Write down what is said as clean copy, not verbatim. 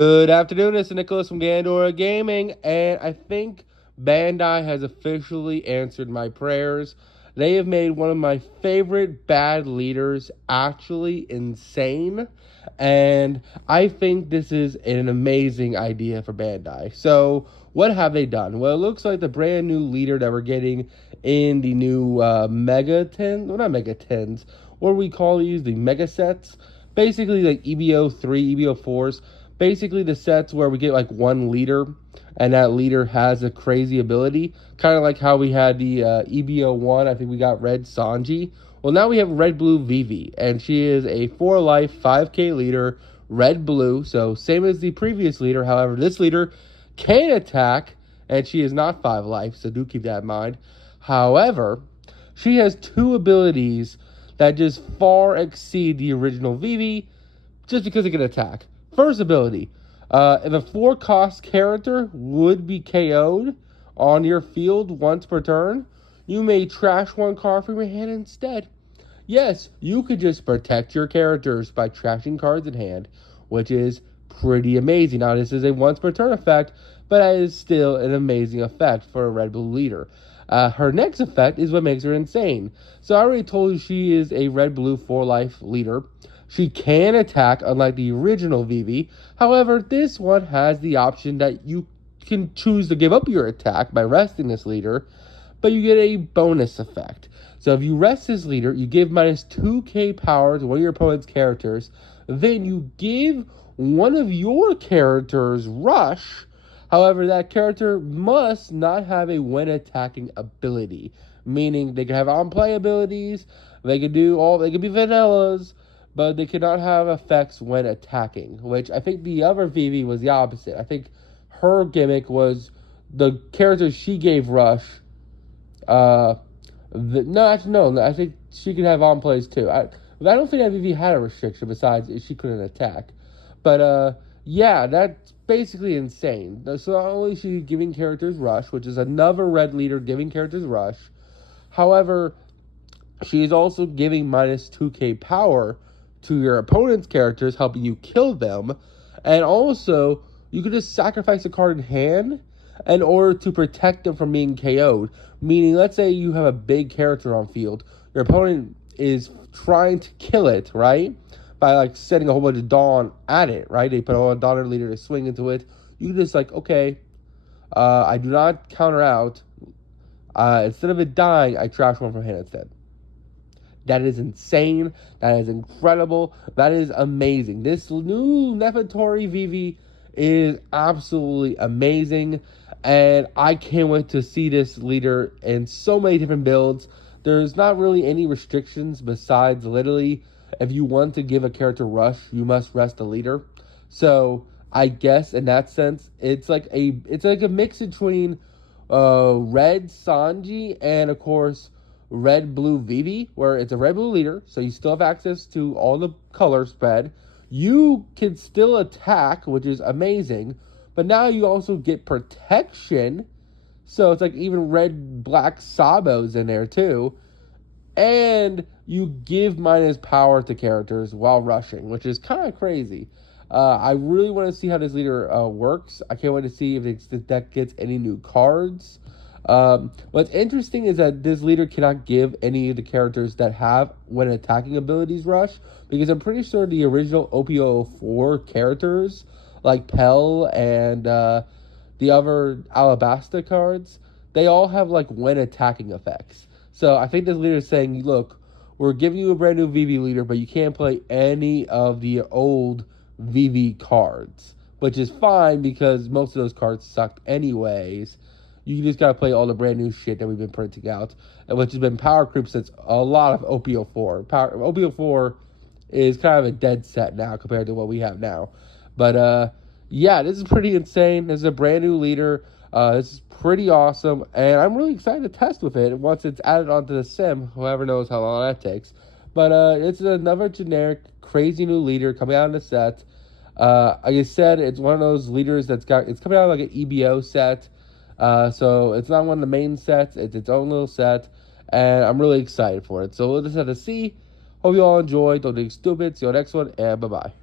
Good afternoon, it's Nicholas from Gandora Gaming, and I think Bandai has officially answered my prayers. They have made one of my favorite bad leaders actually insane, and I think this is an amazing idea for Bandai. So, what have they done? Well, it looks like the brand new leader that we're getting in the new Mega 10, well, not Mega 10s, what do we call these? The Mega sets? Basically, like EB03, EB04s, basically the sets where we get like one leader and that leader has a crazy ability, kind of like how we had the EB01. I think we got red Sanji. Well, now we have red blue Vivi, and she is a 4 life 5k leader, red blue, so same as the previous leader. However, this leader can attack, and she is not 5 life, so do keep that in mind. However, she has two abilities that just far exceed the original Vivi just because it can attack. First ability, if a 4-cost character would be KO'd on your field once per turn, you may trash one card from your hand instead. Yes, you could just protect your characters by trashing cards in hand, which is pretty amazing. Now, this is a once per turn effect, but that is still an amazing effect for a red blue leader. Her next effect is what makes her insane. So I already told you she is a red blue 4 life leader. She can attack, unlike the original Vivi. However, this one has the option that you can choose to give up your attack by resting this leader, but you get a bonus effect. So if you rest this leader, you give minus 2k power to one of your opponent's characters, then you give one of your characters rush. However, that character must not have a when attacking ability, meaning they can have on-play abilities, they can be vanillas, but they cannot have effects when attacking, which I think the other Vivi was the opposite. I think her gimmick was the character she gave rush. No, I think she could have on plays too. I don't think that Vivi had a restriction besides she couldn't attack. But yeah, that's basically insane. So not only is she giving characters rush, which is another red leader giving characters rush, however, she is also giving minus 2k power to your opponent's characters, helping you kill them. And also, you can just sacrifice a card in hand in order to protect them from being KO'd. Meaning, let's say you have a big character on field. Your opponent is trying to kill it, right? By like setting a whole bunch of Dawn at it, right? They put a Dawn leader to swing into it. You can just like, okay, I do not counter out. Instead of it dying, I trash one from hand instead. That is insane. That is incredible. That is amazing. This new Nefertari Vivi is absolutely amazing. And I can't wait to see this leader in so many different builds. There's not really any restrictions besides literally if you want to give a character rush, you must rest a leader. So I guess in that sense, it's like a mix between red Sanji and of course red blue Vivi, where it's a red blue leader, so you still have access to all the color spread. You can still attack, which is amazing, but now you also get protection. So it's like even red black Sabos in there too. And you give minus power to characters while rushing, which is kind of crazy. I really want to see how this leader works. I can't wait to see if the deck gets any new cards. What's interesting is that this leader cannot give any of the characters that have when attacking abilities rush, because I'm pretty sure the original OP04 characters like Pell and the other Alabasta cards, they all have like when attacking effects. So I think this leader is saying, look, we're giving you a brand new VV leader, but you can't play any of the old VV cards, which is fine because most of those cards sucked anyways. You just gotta play all the brand new shit that we've been printing out, which has been power creep since a lot of OP04. OP04 is kind of a dead set now compared to what we have now. But yeah, this is pretty insane. This is a brand new leader. This is pretty awesome, and I'm really excited to test with it once it's added onto the sim. Whoever knows how long that takes. But it's another generic, crazy new leader coming out in the set. Like I said, it's one of those leaders it's coming out like an EBO set. So it's not one of the main sets. It's its own little set, and I'm really excited for it. So we'll just have to see. Hope you all enjoy. Don't think stupid. See you on the next one, and bye-bye.